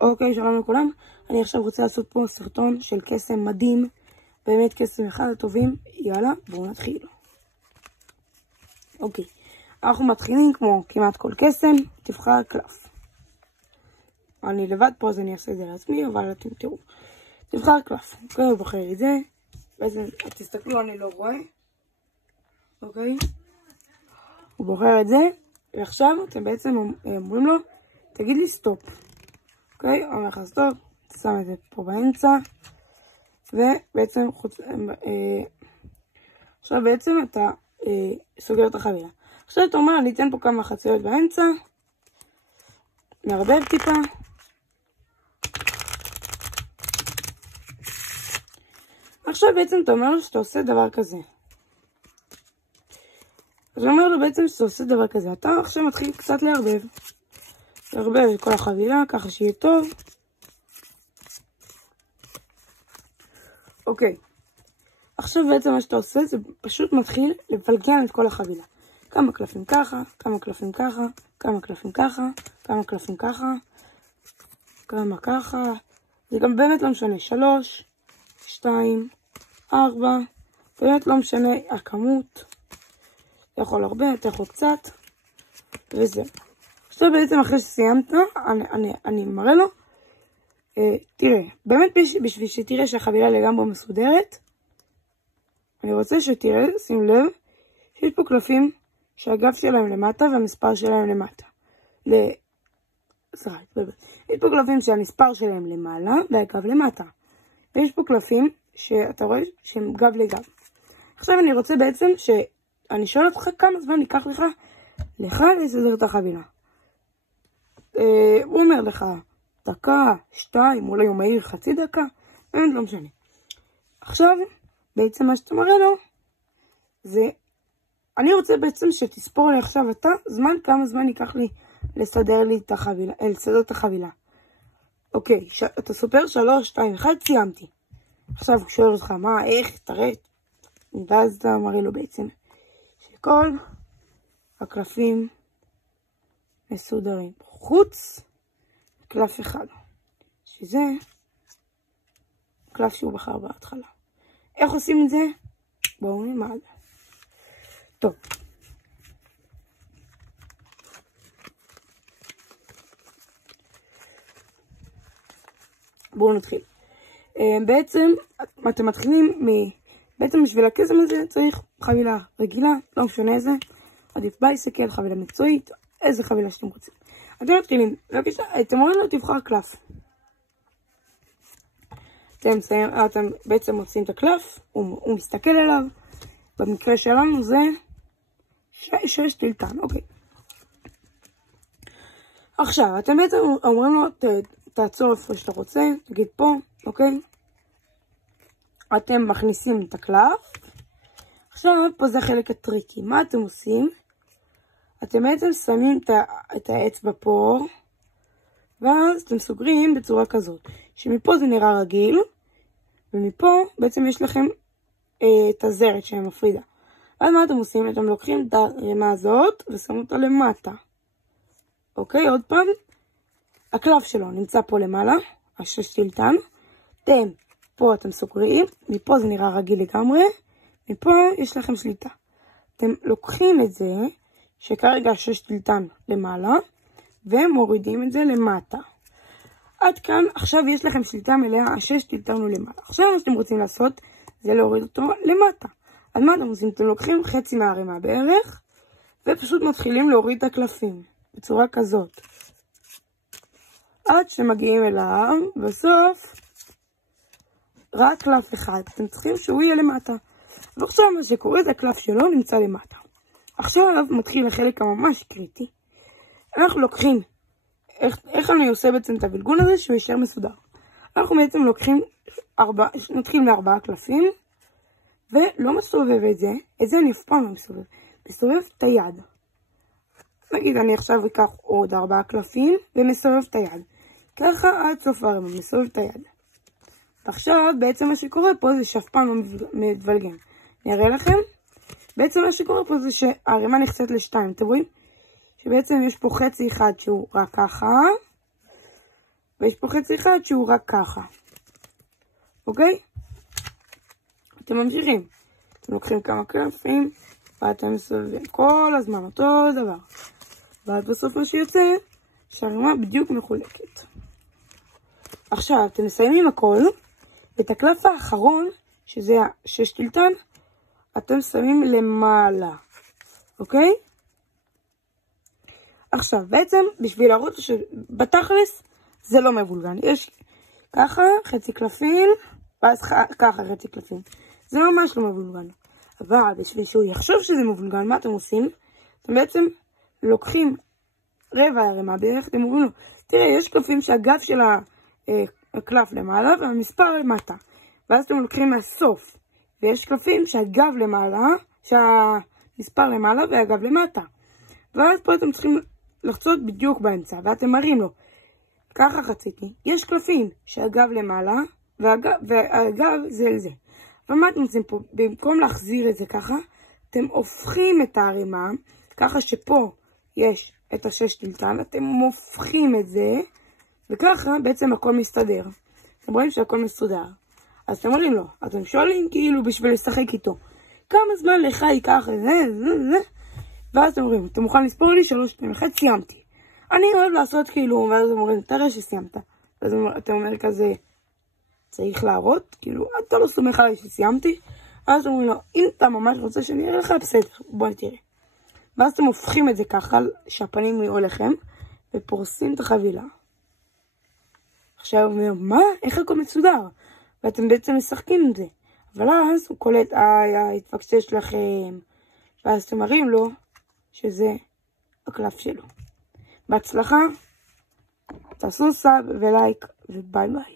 אוקיי, שלום לכולם. אני עכשיו רוצה לעשות פה סרטון של קסם מדהים. באמת קסם אחד הטובים. יאללה, בואו נתחיל. אוקיי, אנחנו מתחילים כמו כמעט כל קסם. תבחר קלף. אני לבד פה אז אני אעשה את זה לעצמי, אבל אתם תראו. תבחר קלף. אוקיי, הוא בוחר את זה. בעצם, תסתכלו, אני לא רואה. אוקיי. הוא בוחר את זה. ועכשיו אתם בעצם אומרים לו, תגיד לי סטופ. אוקיי, אומר לך סטופ, שם את זה פה באמצע, ובעצם עכשיו בעצם אתה סוגר את החבילה. עכשיו אתה אומר, אני אתן פה כמה חציות באמצע, מערבב טיפה, עכשיו בעצם אתה אומר לו שאתה עושה דבר כזה. אז הוא אומר לו בעצם שאתה עושה דבר כזה, אתה עכשיו מתחיל קצת לערבב. לערבב את כל החבילה, ככה שיהיה טוב. אוקיי. עכשיו בעצם מה שאתה עושה זה פשוט מתחיל לבלגן את כל החבילה. כמה קלפים ככה, כמה קלפים ככה, כמה קלפים ככה, כמה קלפים ככה, כמה ככה. זה גם באמת לא משנה. 3, 2, 4. באמת לא משנה הכמות. אתה יכול הרבה, אתה יכול קצת. וזה. עכשיו בעצם אחרי שסיימת, אני מראה לו, תראה, באמת בשביל שתראה שהחבילה לגמרי מסודרת, אני רוצה שתראה, שים לב, שיש פה קלפים שהגב שלהם למטה והמספר שלהם למטה. יש פה קלפים שהמספר שלהם למעלה והגב למטה. ויש פה קלפים שאתה רואה שהם גב לגב. עכשיו אני רוצה בעצם שאני שואל אותך כמה זמן ייקח לך לסדר את החבילה. הוא אומר לך, דקה, 2, אולי הוא מהיר חצי דקה, באמת לא משנה. עכשיו, בעצם מה שאתה מראה לו, זה, אני רוצה בעצם שתספור לי עכשיו אתה, כמה זמן ייקח לי לסדר לי את החבילה, לסדר את החבילה. אוקיי, אתה סופר 3, 2, 1, סיימתי. עכשיו הוא שואל אותך, מה, איך, תראה, ואז אתה מראה לו בעצם, שכל הקלפים מסודרים. חוץ קלף אחד, שזה קלף שהוא בחר בהתחלה. איך עושים את זה? בואו נלמד. טוב. בואו נתחיל. בעצם, אתם מתחילים בעצם בשביל הקסם הזה צריך חבילה רגילה, לא משנה איזה. עדיף בייסקל, חבילה מקצועית, איזה חבילה שאתם רוצים. אתם מתחילים, אתם אומרים לו תבחר קלף. אתם בעצם מוצאים את הקלף, הוא מסתכל עליו, במקרה שלנו זה 6 טילטן, אוקיי. עכשיו, אתם בעצם אומרים לו, תעצור איפה שאתה רוצה, תגיד פה, אוקיי. אתם מכניסים את הקלף. עכשיו, פה זה החלק הטריקי. מה אתם עושים? אתם בעצם שמים את האצבע פה, ואז אתם סוגרים בצורה כזאת, שמפה זה נראה רגיל, ומפה בעצם יש לכם את הזרת שמפרידה. אז מה אתם עושים? אתם לוקחים את הרמה הזאת, ושמים אותה למטה. אוקיי, עוד פעם. הקלף שלו נמצא פה למעלה, 6 טילטן. פה אתם סוגרים, מפה זה נראה רגיל לגמרי, מפה יש לכם שליטה. אתם לוקחים את זה, שכרגע 6 טילטן למעלה, ומורידים את זה למטה. עד כאן, עכשיו יש לכם שליטה מלאה, 6 טילטן הוא למעלה. עכשיו מה שאתם רוצים לעשות, זה להוריד אותו למטה. אז מה אתם עושים? אתם לוקחים חצי מהרמה בערך, ופשוט מתחילים להוריד את הקלפים, בצורה כזאת. עד שמגיעים אליו, בסוף, רק קלף אחד. אתם צריכים שהוא יהיה למטה. ועכשיו מה שקורה זה הקלף שלו נמצא למטה. עכשיו מתחיל החלק הממש קריטי. אנחנו לוקחים, איך אני עושה בעצם את הבלגון הזה שהוא יישאר מסודר. אנחנו בעצם לוקחים, נתחיל מ4 קלפים, ולא מסובב את זה אני אף פעם לא מסובב. מסובב את היד. נגיד אני עכשיו אקח עוד 4 קלפים, ומסובב את היד. ככה עד סוף הרמה, מסובב את היד. עכשיו בעצם מה שקורה פה זה שאף פעם לא מתבלגן. אני אראה לכם. בעצם מה שקורה פה זה שהרמה נחצית ל2, אתם רואים? שבעצם יש פה חצי אחד שהוא רק ככה, ויש פה חצי אחד שהוא רק ככה. אוקיי? אתם ממשיכים. אתם לוקחים כמה קלפים, ואתם מסובבים כל הזמן אותו דבר. ואז בסוף מה שיוצא, שהרימה בדיוק מחולקת. עכשיו, אתם מסיימים הכל, ואת הקלף האחרון, שזה השש טילטן, אתם שמים למעלה. אוקיי? עכשיו, בעצם, בשביל להראות שבתכלס, זה לא מבולגן. יש ככה, חצי קלפים, ואז ככה חצי קלפים. זה ממש לא מבולגן. אבל בשביל שהוא יחשוב שזה מבולגן, מה אתם עושים? אתם בעצם לוקחים רבע הרמה בערך, אתם אומרים לו, תראה, יש קלפים שהגב של הקלף למעלה והמספר למטה. ואז אתם לוקחים מהסוף. ויש קלפים שהגב למעלה, שהמספר למעלה והגב למטה. ואז פה אתם צריכים לחצות בדיוק באמצע, ואתם מראים לו, ככה חציתי. יש קלפים שהגב למעלה, והגב זה לזה. ומה אתם עושים פה? במקום להחזיר את זה ככה, אתם הופכים את הערימה, ככה שפה יש את השש טילטן, אתם הופכים את זה, וככה בעצם הכל מסתדר. אתם רואים שהכל מסתדר. אז אתם אומרים לו, אתם שואלים כאילו בשביל לשחק איתו, כמה זמן לך ייקח את זה, ואז אתם אומרים, אתה מוכן לספור לי 3, 2, 1, סיימתי. אני אוהב לעשות כאילו, ואז אתם אומרים, תראה שסיימת. ואז אתם אומר כזה, צריך להראות, כאילו, אתה לא סומך עליי שסיימתי. אז אתם אומרים לו, אם אתה ממש רוצה שאני אראה לך, בסדר, בוא נתראה. ואז אתם הופכים את זה ככה, שהפנים יהיו לכם, ופורסים את החבילה. עכשיו הוא אומר, מה? איך הכל מסודר? ואתם בעצם משחקים את זה. אבל אז הוא קולט, התפקשש לכם. ואז אתם מראים לו שזה הקלף שלו. בהצלחה, תעשו סאב ולייק וביי ביי.